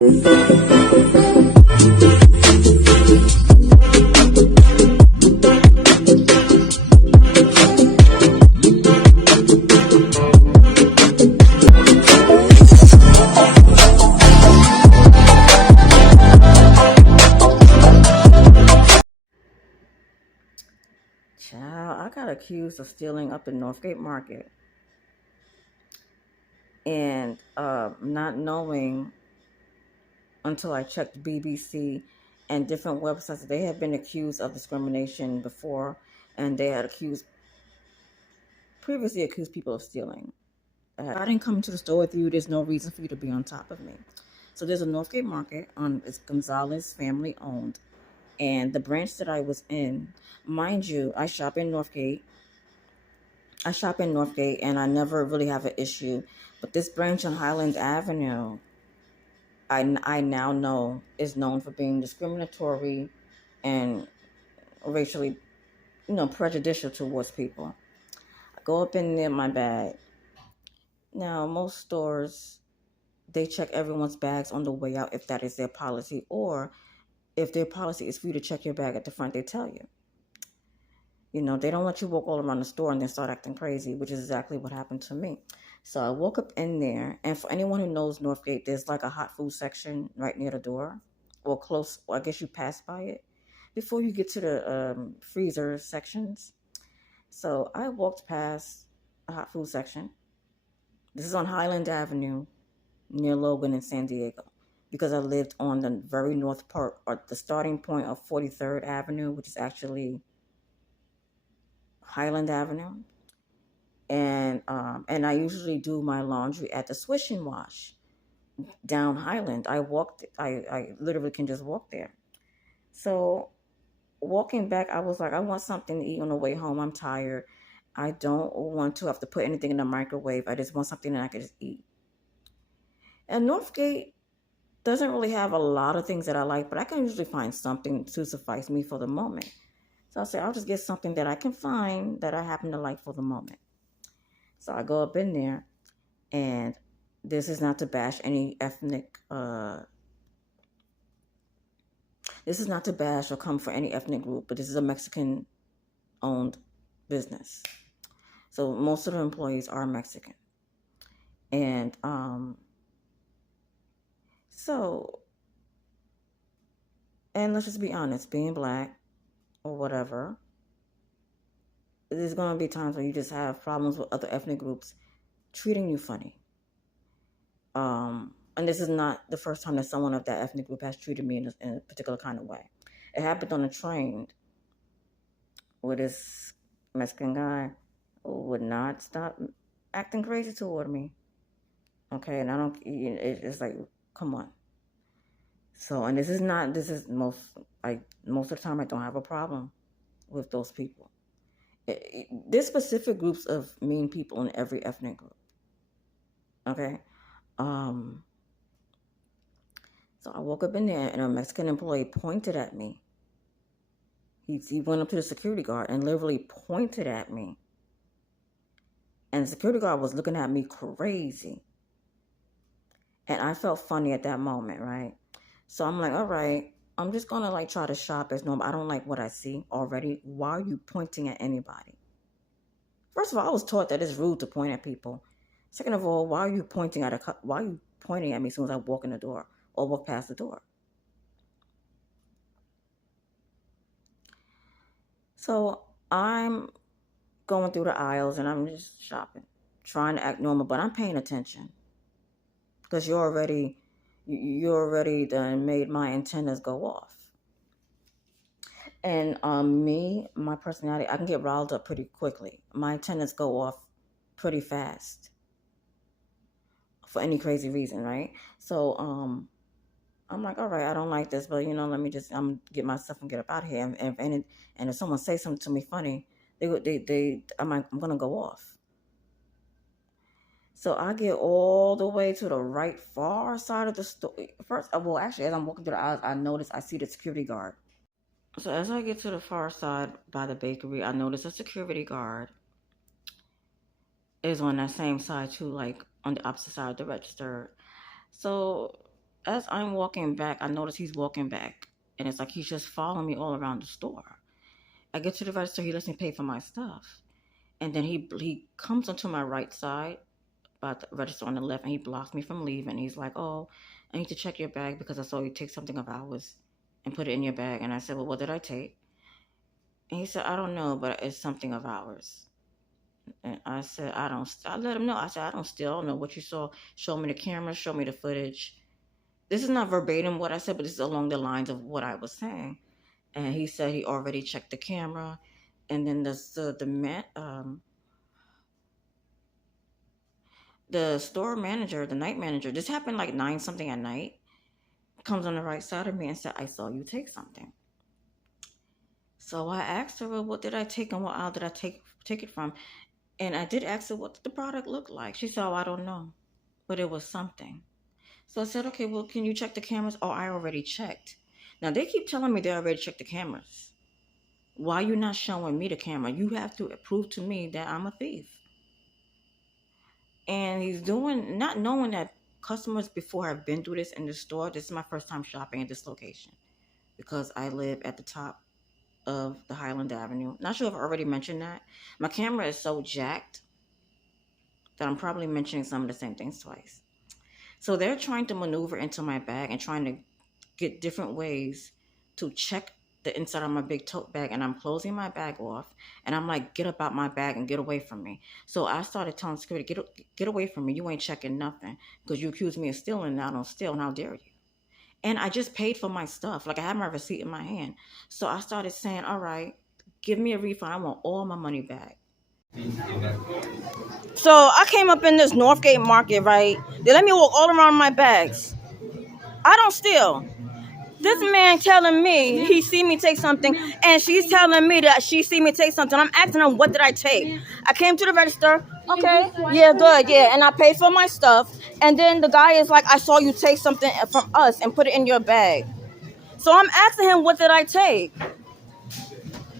Child, I got accused of stealing up in Northgate Market and not knowing until I checked BBC and different websites that they had been accused of discrimination before, and they had previously accused people of stealing. If I didn't come to the store with you, there's no reason for you to be on top of me. So there's a Northgate Market it's Gonzalez family owned, and the branch that I was in, mind you, I shop in Northgate, and I never really have an issue. But this branch on Highland Avenue, I now know is known for being discriminatory and racially, prejudicial towards people. I go up in there, my bag. Now, most stores, they check everyone's bags on the way out if that is their policy, or if their policy is for you to check your bag at the front, they tell you. They don't let you walk all around the store and then start acting crazy, which is exactly what happened to me. So I woke up in there, and for anyone who knows Northgate, there's like a hot food section right near the door, or close, or I guess you pass by it before you get to the freezer sections. So I walked past a hot food section. This is on Highland Avenue near Logan in San Diego, because I lived on the very north part, or the starting point of 43rd Avenue, which is actually Highland Avenue. And I usually do my laundry at the Swish and Wash down Highland. I literally can just walk there. So walking back, I was like, I want something to eat on the way home. I'm tired. I don't want to have to put anything in the microwave. I just want something that I can just eat. And Northgate doesn't really have a lot of things that I like, but I can usually find something to suffice me for the moment. So I say, I'll just get something that I can find that I happen to like for the moment. So I go up in there, and this is not to bash any ethnic, this is not to bash or come for any ethnic group, but this is a Mexican-owned business. So most of the employees are Mexican. And and let's just be honest, being black or whatever, there's going to be times where you just have problems with other ethnic groups treating you funny. And this is not the first time that someone of that ethnic group has treated me in a particular kind of way. It happened on a train where this Mexican guy would not stop acting crazy toward me. Okay, and it's like, come on. So, and most of the time I don't have a problem with those people. There's specific groups of mean people in every ethnic group. Okay? So I woke up in there, and a Mexican employee pointed at me. He went up to the security guard and literally pointed at me. And the security guard was looking at me crazy. And I felt funny at that moment, right? So I'm like, all right, I'm just going to try to shop as normal. I don't like what I see already. Why are you pointing at anybody? First of all, I was taught that it's rude to point at people. Second of all, why are you pointing at me as soon as I walk in the door or walk past the door? So I'm going through the aisles and I'm just shopping, trying to act normal, but I'm paying attention because you already done made my antennas go off. And my personality, I can get riled up pretty quickly. My antennas go off pretty fast for any crazy reason, right? So I'm like, all right, I don't like this, but let me just get myself and get up out of here. And if someone says something to me funny, I'm gonna go off. So I get all the way to the right far side of the store. Actually, as I'm walking through the aisles, I see the security guard. So as I get to the far side by the bakery, I notice a security guard is on that same side too, like on the opposite side of the register. So As I'm walking back, I notice he's walking back, and it's like he's just following me all around the store. I get to the register, he lets me pay for my stuff, and then he comes onto my right side, by the register on the left, and he blocks me from leaving. He's like, "Oh, I need to check your bag because I saw you take something of ours and put it in your bag." And I said, "Well, what did I take?" And he said, "I don't know, but it's something of ours." And I said, "I don't." I let him know. I said, "I don't steal. I don't know what you saw. Show me the camera. Show me the footage." This is not verbatim what I said, but this is along the lines of what I was saying. And he said he already checked the camera, and then the store manager, the night manager. This happened like 9 something at night. Comes on the right side of me and said, "I saw you take something." So I asked her, "Well, what did I take and what aisle did I take it from?" And I did ask her what did the product look like. She said, "Oh, I don't know, but it was something." So I said, "Okay, well, can you check the cameras?" "Oh, I already checked." Now they keep telling me they already checked the cameras. Why are you not showing me the camera? You have to prove to me that I'm a thief. And he's doing, not knowing that customers before have been through this in the store. This is my first time shopping at this location because I live at the top of the Highland Avenue. Not sure if I already mentioned that. My camera is so jacked that I'm probably mentioning some of the same things twice. So they're trying to maneuver into my bag and trying to get different ways to check the inside of my big tote bag, and I'm closing my bag off, and I'm like, "Get up out my bag and get away from me." So I started telling security, get away from me. You ain't checking nothing because you accuse me of stealing and I don't steal, and how dare you?" And I just paid for my stuff. Like I had my receipt in my hand. So I started saying, "All right, give me a refund. I want all my money back." So I came up in this Northgate Market, right? They let me walk all around my bags. I don't steal. This man telling me he see me take something, and she's telling me that she see me take something. I'm asking him, "What did I take?" I came to the register. "Okay, yeah, good, yeah," and I paid for my stuff. And then the guy is like, "I saw you take something from us and put it in your bag." So I'm asking him, "What did I take?"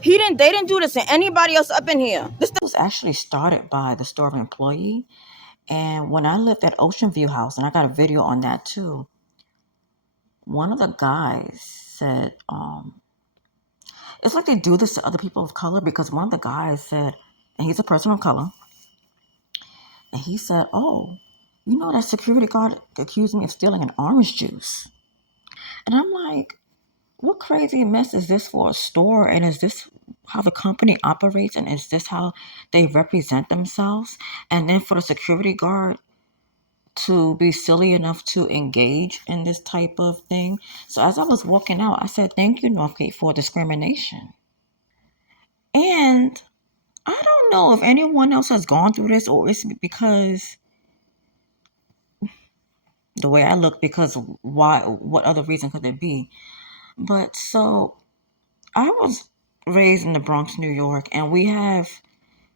He didn't. They didn't do this to anybody else up in here. This was actually started by the store employee. And when I lived at Ocean View House, and I got a video on that too, one of the guys said, it's like they do this to other people of color, because one of the guys said, and he's a person of color, and he said, "Oh, you know that security guard accused me of stealing an orange juice." And I'm like, what crazy mess is this for a store? And is this how the company operates? And is this how they represent themselves? And then for the security guard to be silly enough to engage in this type of thing. So as I was walking out, I said, "Thank you, Northgate, for discrimination." And I don't know if anyone else has gone through this, or it's because the way I look, because why, what other reason could there be? But so I was raised in the Bronx, New York, and we have,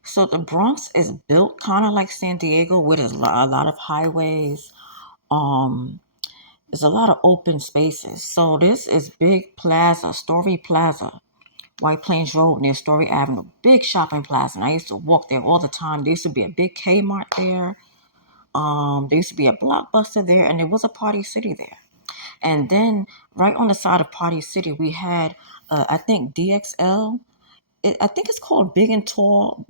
so the Bronx is built kind of like San Diego, where there's a lot of highways. Um, there's a lot of open spaces. So this is big plaza, Story Plaza, White Plains Road near Story Avenue, big shopping plaza. And I used to walk there all the time. There used to be a big Kmart there. There used to be a Blockbuster there, and there was a Party City there. And then right on the side of Party City, we had, I think DXL. I think it's called Big and Tall.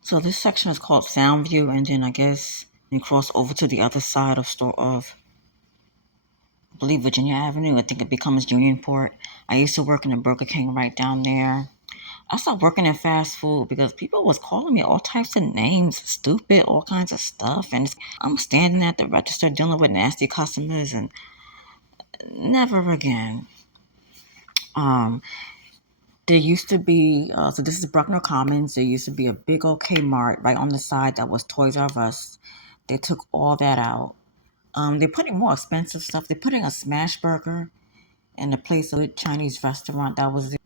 So this section is called Soundview, and then I guess you cross over to the other side I believe Virginia Avenue. I think it becomes Unionport. I used to work in a Burger King right down there. I stopped working in fast food because people was calling me all types of names, stupid, all kinds of stuff. And I'm standing at the register dealing with nasty customers, and never again. Um, there used to be, so this is Bruckner Commons. There used to be a big old Kmart right on the side that was Toys R Us. They took all that out. They're putting more expensive stuff. They're putting a smash burger in the place of a Chinese restaurant that was,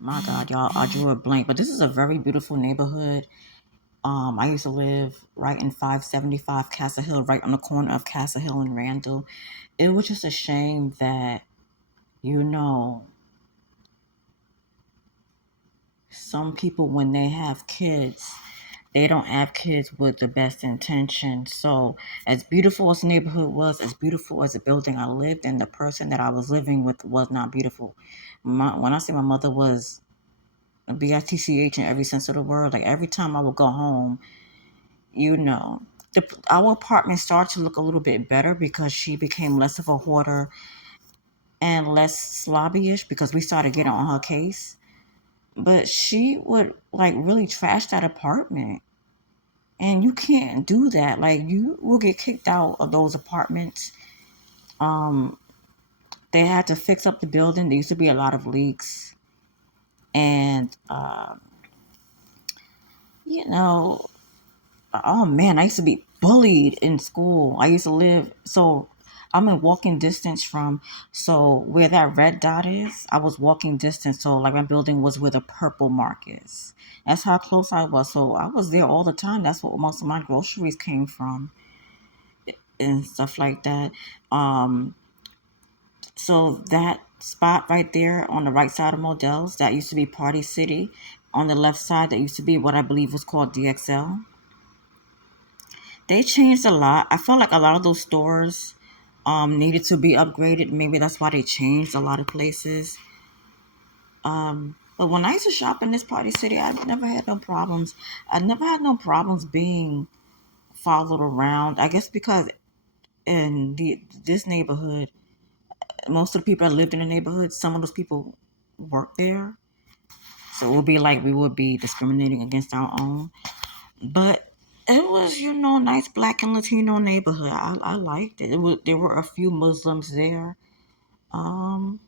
my God, y'all, I drew a blank. But this is a very beautiful neighborhood. I used to live right in 575 Castle Hill, right on the corner of Castle Hill and Randall. It was just a shame that, you know, some people, when they have kids, they don't have kids with the best intentions. So, as beautiful as the neighborhood was, as beautiful as the building I lived in, the person that I was living with was not beautiful. When I say my mother was a bitch in every sense of the word, like every time I would go home, you know, our apartment started to look a little bit better because she became less of a hoarder and less slobbyish because we started getting on her case. But she would like really trash that apartment. And you can't do that. Like you will get kicked out of those apartments. Um, they had to fix up the building. There used to be a lot of leaks. And you know, oh man, I used to be bullied in school. I used to live so I'm in walking distance from so where that red dot is, I was walking distance. So like my building was where the purple mark is. That's how close I was. So I was there all the time. That's what most of my groceries came from and stuff like that. Um so that spot right there on the right side of Modell's, that used to be Party City. On the left side, that used to be what I believe was called DXL. They changed a lot. I felt like a lot of those stores needed to be upgraded. Maybe that's why they changed a lot of places. But when I used to shop in this Party City, I never had no problems. I never had no problems being followed around. I guess because in this neighborhood, most of the people that lived in the neighborhood, some of those people worked there. So it would be like we would be discriminating against our own. But it was, nice black and Latino neighborhood. I liked it. There were a few Muslims there. Um,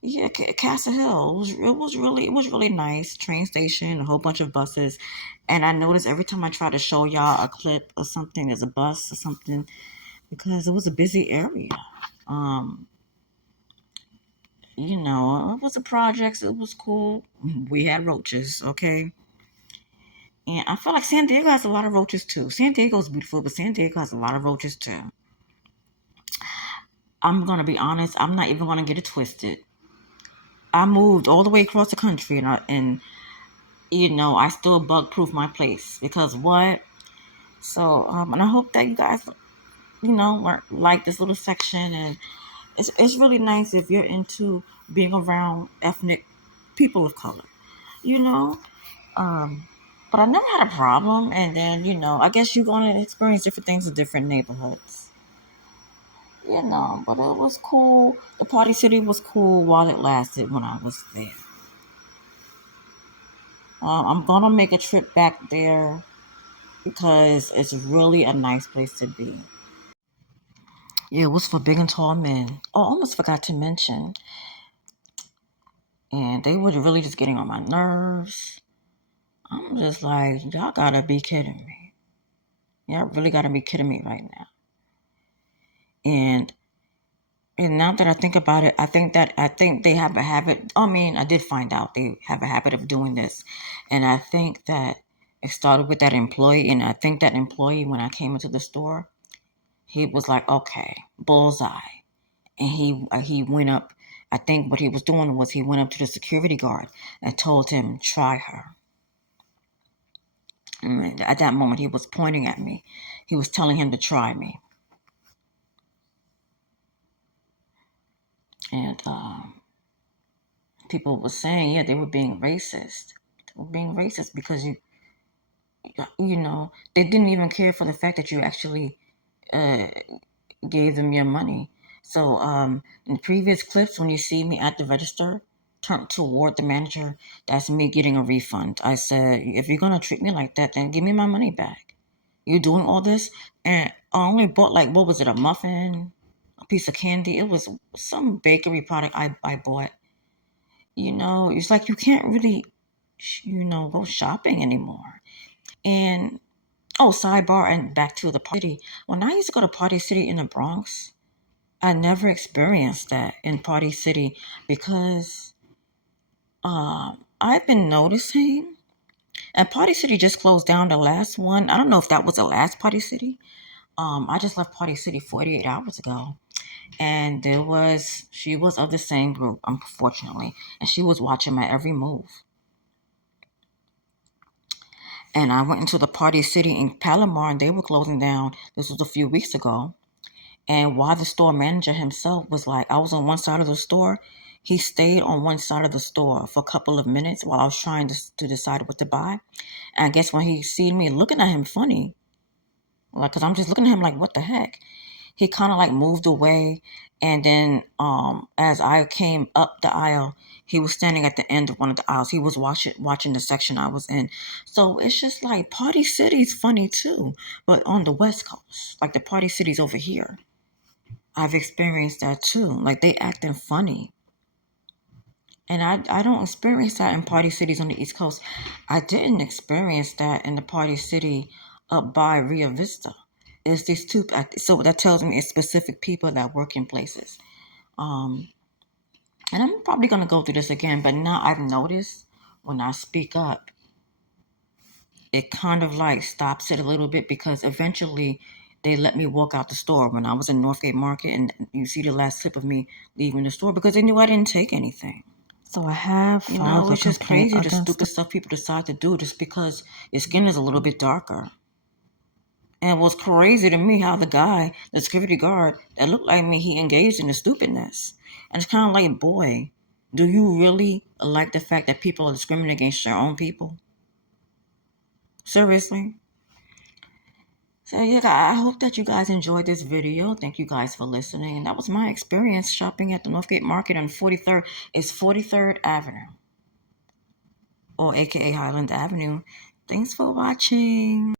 yeah, Castle Hill. It was really nice. Train station, a whole bunch of buses, and I noticed every time I try to show y'all a clip or something, there's a bus or something because it was a busy area. Um, it was a project. It was cool. We had roaches, okay. And I feel like San Diego has a lot of roaches too. San Diego's beautiful, but San Diego has a lot of roaches too. I'm gonna be honest. I'm not even gonna get it twisted. I moved all the way across the country, and I still bug proof my place because what? So and I hope that you guys like this little section, and it's really nice if you're into being around ethnic people of color. You know, um, but I never had a problem. And then I guess you're gonna experience different things in different neighborhoods. But it was cool. The Party City was cool while it lasted when I was there. I'm gonna make a trip back there because it's really a nice place to be. Yeah, it was for big and tall men. Oh, I almost forgot to mention, and they were really just getting on my nerves. I'm just like, y'all gotta be kidding me. Y'all really gotta be kidding me right now. And And now that I think about it, I think they have a habit. I mean, I did find out they have a habit of doing this, and I think that it started with that employee. And I think that employee, when I came into the store, he was like, "Okay, bullseye," and he went up. I think what he was doing was he went up to the security guard and told him, "Try her." And at that moment, he was pointing at me. He was telling him to try me, and people were saying, yeah, they were being racist. They were being racist because they didn't even care for the fact that you actually uh, gave them your money. So in the previous clips, when you see me at the register, turn toward the manager, that's me getting a refund. I said, if you're gonna treat me like that, then give me my money back. You're doing all this, and I only bought like what was it, a muffin, a piece of candy. It was some bakery product I bought. It's like you can't really, go shopping anymore. And oh, sidebar and back to the Party City. When I used to go to Party City in the Bronx, I never experienced that in Party City because I've been noticing, and Party City just closed down the last one. I don't know if that was the last Party City. I just left Party City 48 hours ago, and she was of the same group, unfortunately, and she was watching my every move. And I went into the Party City in Palomar, and they were closing down. This was a few weeks ago. And while the store manager himself was like, I was on one side of the store, he stayed on one side of the store for a couple of minutes while I was trying to decide what to buy. And I guess when he seen me looking at him funny, like, cause I'm just looking at him like, what the heck? He kind of like moved away, and then as I came up the aisle, he was standing at the end of one of the aisles. He was watching the section I was in. So it's just like Party City's funny too, but on the West Coast, like the Party Cities over here. I've experienced that too. Like they acting funny. And I don't experience that in party cities on the East Coast. I didn't experience that in the party city up by Rio Vista. It's these two, so that tells me it's specific people that work in places. Um, and I'm probably gonna go through this again, but now I've noticed when I speak up, it kind of like stops it a little bit because eventually they let me walk out the store when I was in Northgate Market, and you see the last clip of me leaving the store because they knew I didn't take anything. So I have filed it's just crazy the stupid stuff people decide to do just because your skin is a little bit darker. And it was crazy to me how the security guard that looked like me, he engaged in the stupidness. And it's kind of like, boy, do you really like the fact that people are discriminating against their own people? Seriously? So yeah, I hope that you guys enjoyed this video. Thank you guys for listening. And that was my experience shopping at the Northgate Market on 43rd. It's 43rd Avenue, or aka Highland Avenue. Thanks for watching.